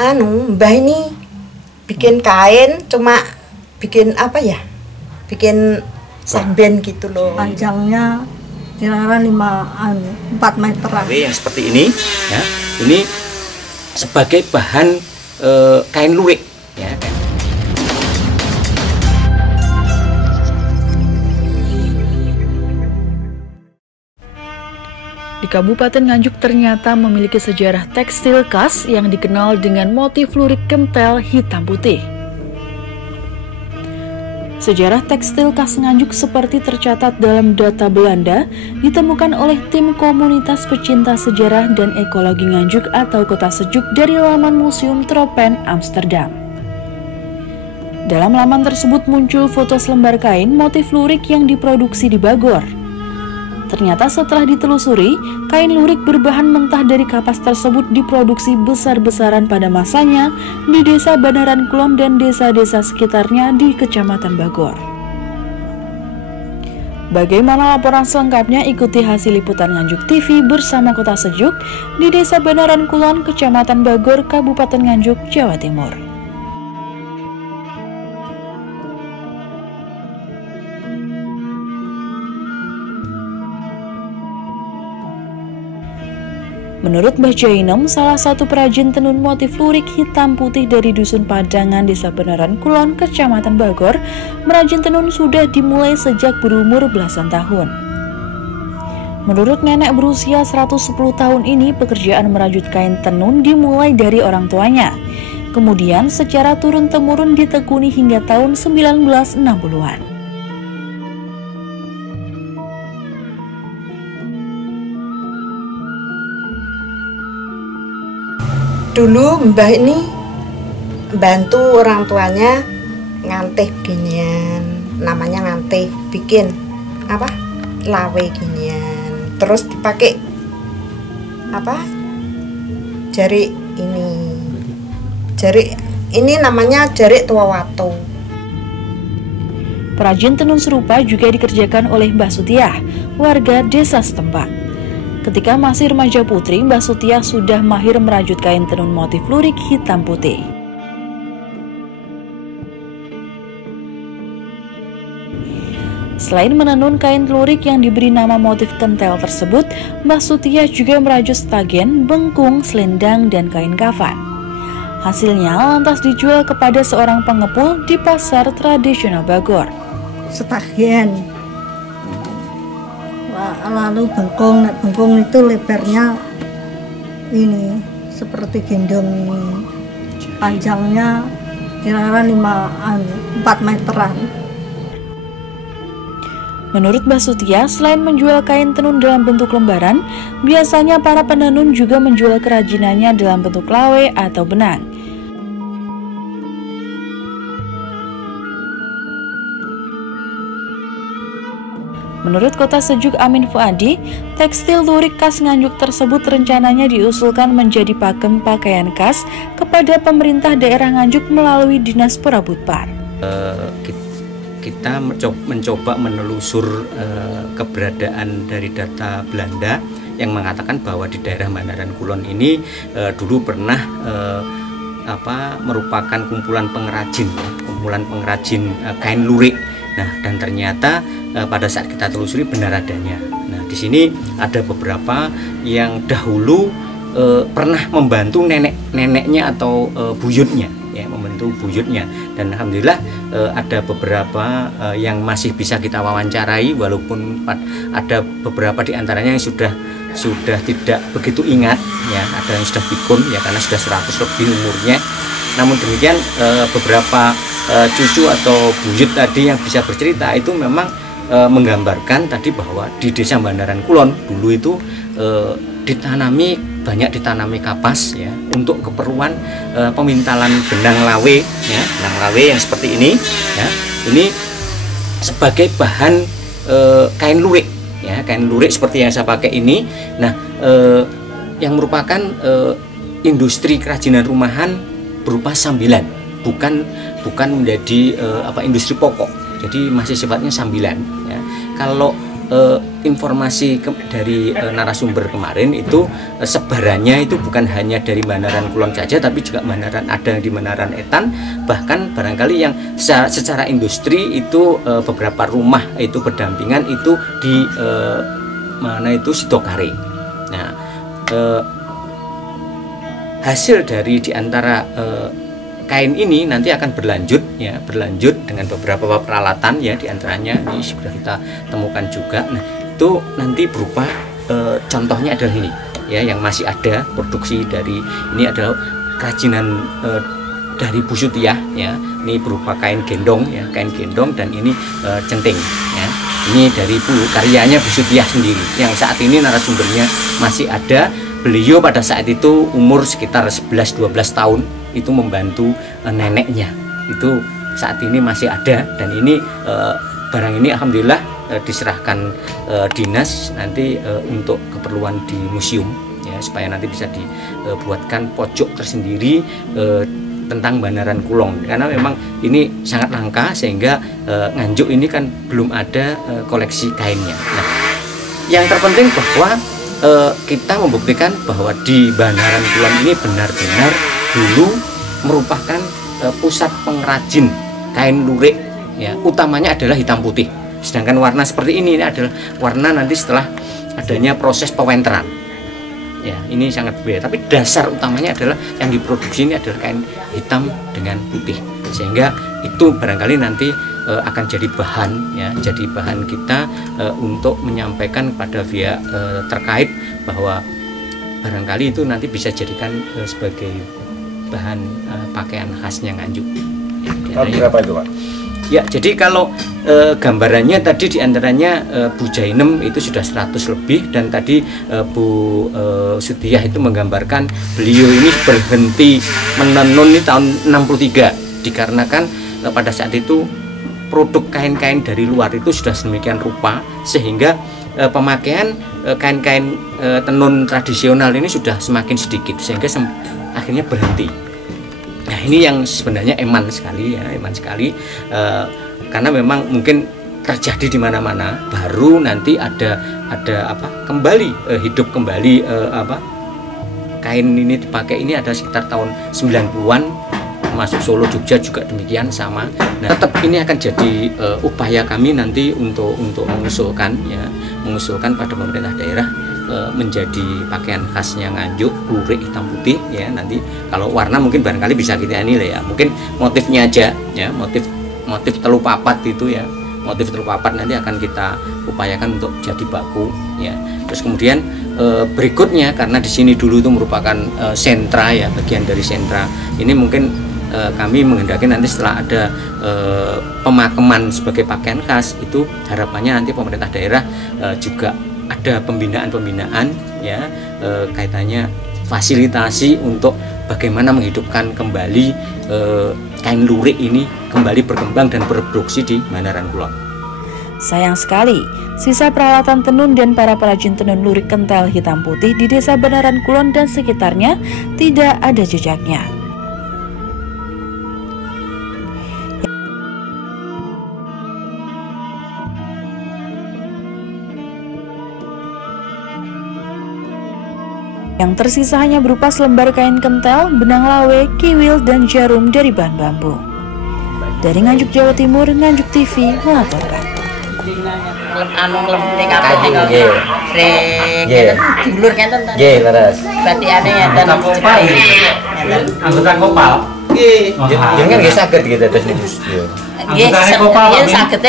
Mbah ini bikin kain, cuma bikin apa ya? Bikin samben gitu loh. Panjangnya kira-kira 4 meteran. Yang seperti ini, ya, ini sebagai bahan kain lurik, ya. Di Kabupaten Nganjuk ternyata memiliki sejarah tekstil khas yang dikenal dengan motif lurik kental hitam putih. Sejarah tekstil khas Nganjuk seperti tercatat dalam data Belanda ditemukan oleh tim komunitas pecinta sejarah dan ekologi Nganjuk atau Kota Sejuk dari laman Museum Tropen Amsterdam. Dalam laman tersebut muncul foto selembar kain motif lurik yang diproduksi di Bagor. Ternyata setelah ditelusuri, kain lurik berbahan mentah dari kapas tersebut diproduksi besar-besaran pada masanya di Desa Banaran Kulon dan desa-desa sekitarnya di Kecamatan Bagor. Bagaimana laporan selengkapnya? Ikuti hasil liputan Nganjuk TV bersama Kota Sejuk di Desa Banaran Kulon, Kecamatan Bagor, Kabupaten Nganjuk, Jawa Timur. Menurut Mbah Jainem, salah satu perajin tenun motif lurik hitam putih dari Dusun Padangan, Desa Banaran Kulon, Kecamatan Bagor, merajin tenun sudah dimulai sejak berumur belasan tahun. Menurut nenek berusia 110 tahun ini, pekerjaan merajut kain tenun dimulai dari orang tuanya. Kemudian secara turun-temurun ditekuni hingga tahun 1960-an. Dulu Mbah ini bantu orang tuanya ngantih ginian, namanya ngantih, bikin apa? Lawe ginian. Terus dipakai apa? Jari ini. Jari ini namanya jari tua watu. Perajin tenun serupa juga dikerjakan oleh Mbah Sutiah, warga desa setempat. Ketika masih remaja putri, Mbah Sutiah sudah mahir merajut kain tenun motif lurik hitam putih. Selain menenun kain lurik yang diberi nama motif kentel tersebut, Mbah Sutiah juga merajut stagen, bengkung, selendang, dan kain kafan. Hasilnya lantas dijual kepada seorang pengepul di pasar tradisional Bagor. Stagen, lalu bengkung itu lebarnya ini seperti gendong ini, panjangnya kira-kira 4 meteran. Menurut Mbah Sutiah, selain menjual kain tenun dalam bentuk lembaran, biasanya para penenun juga menjual kerajinannya dalam bentuk lawe atau benang. Menurut Kota Sejuk Amin Fuadi, tekstil lurik khas Nganjuk tersebut rencananya diusulkan menjadi pakem pakaian khas kepada pemerintah daerah Nganjuk melalui Dinas Perabutpar. Kita mencoba menelusur keberadaan dari data Belanda yang mengatakan bahwa di daerah Banaran Kulon ini dulu pernah merupakan kumpulan pengrajin kain lurik. Nah, dan ternyata pada saat kita telusuri benar adanya. Nah, di sini ada beberapa yang dahulu pernah membantu nenek-neneknya atau buyutnya, ya, membantu buyutnya. Dan alhamdulillah ada beberapa yang masih bisa kita wawancarai, walaupun ada beberapa di antaranya yang sudah tidak begitu ingat, ya, ada yang sudah pikun, ya, karena sudah 100 lebih umurnya. Namun demikian beberapa cucu atau buyut tadi yang bisa bercerita itu memang menggambarkan tadi bahwa di Desa Banaran Kulon dulu itu banyak ditanami kapas, ya, untuk keperluan pemintalan benang lawe, ya, benang lawe yang seperti ini, ya, ini sebagai bahan kain lurik, ya, kain lurik seperti yang saya pakai ini. Nah, yang merupakan industri kerajinan rumahan berupa sambilan, bukan menjadi industri pokok, jadi masih sifatnya sambilan, ya. Kalau informasi dari narasumber kemarin itu sebarannya itu bukan hanya dari Banaran Kulon saja, tapi juga ada di Banaran Etan, bahkan barangkali yang secara industri itu beberapa rumah itu berdampingan itu di mana itu Sidokare. Nah, hasil dari diantara kain ini nanti akan berlanjut dengan beberapa peralatan ya, diantaranya ini sudah kita temukan juga. Nah, itu nanti berupa contohnya adalah ini ya, yang masih ada produksi dari ini adalah kerajinan dari Bu Sutiah ya. Ini berupa kain gendong ya, kain gendong, dan ini centing ya. Ini dari karyanya Bu Sutiah sendiri yang saat ini narasumbernya masih ada. Beliau pada saat itu umur sekitar 11-12 tahun, itu membantu neneknya. Itu saat ini masih ada, dan ini barang ini alhamdulillah diserahkan dinas nanti untuk keperluan di museum ya, supaya nanti bisa dibuatkan pojok tersendiri tentang Banaran Kulon, karena memang ini sangat langka sehingga Nganjuk ini kan belum ada koleksi kainnya. Nah, yang terpenting bahwa kita membuktikan bahwa di Banaran Kulon ini benar-benar dulu merupakan pusat pengrajin kain lurik ya, utamanya adalah hitam putih. Sedangkan warna seperti ini adalah warna nanti setelah adanya proses pewenteran ya, ini sangat berbeda, tapi dasar utamanya adalah yang diproduksi ini adalah kain hitam dengan putih, sehingga itu barangkali nanti akan jadi bahan ya, jadi bahan kita untuk menyampaikan kepada pihak terkait bahwa barangkali itu nanti bisa jadikan sebagai bahan pakaian khasnya Nganjuk ya. Berapa itu Pak? Ya, jadi kalau gambarannya tadi diantaranya Bu Jainem itu sudah 100 lebih, dan tadi Bu Sutiah itu menggambarkan beliau ini berhenti menenun di tahun 63 dikarenakan pada saat itu produk kain-kain dari luar itu sudah sedemikian rupa sehingga pemakaian kain-kain tenun tradisional ini sudah semakin sedikit sehingga akhirnya berhenti. Nah, ini yang sebenarnya eman sekali ya, eman sekali karena memang mungkin terjadi di mana-mana, baru nanti ada kembali hidup kembali kain ini dipakai ini ada sekitar tahun 90-an, masuk Solo, Jogja juga demikian sama. Nah, tetap ini akan jadi upaya kami nanti untuk mengusulkan pada pemerintah daerah menjadi pakaian khasnya Nganjuk, lurik hitam putih ya. Nanti kalau warna mungkin barangkali bisa kita nilai ya, mungkin motifnya aja ya, motif telu papat itu ya, motif telu papat nanti akan kita upayakan untuk jadi baku ya. Terus kemudian berikutnya, karena di sini dulu itu merupakan sentra ya, bagian dari sentra ini, mungkin kami menghendaki nanti setelah ada pemakaman sebagai pakaian khas itu, harapannya nanti pemerintah daerah juga ada pembinaan ya, kaitannya fasilitasi untuk bagaimana menghidupkan kembali kain lurik ini kembali berkembang dan berproduksi di Banaran Kulon. Sayang sekali, sisa peralatan tenun dan para perajin tenun lurik kental hitam putih di Desa Banaran Kulon dan sekitarnya tidak ada jejaknya. Yang tersisa hanya berupa selembar kain kental, benang lawe, kiwil, dan jarum dari bahan bambu. Dari Nganjuk, Jawa Timur, Nganjuk TV melaporkan. Anu lembune kabeh nggih. Rek, diulur ngenten ta? Nggih, leres. Batiane ngenten cepai. Angkutan kopal. Nggih. Jenengan nggih saged gitu terus niku. Nggih, saged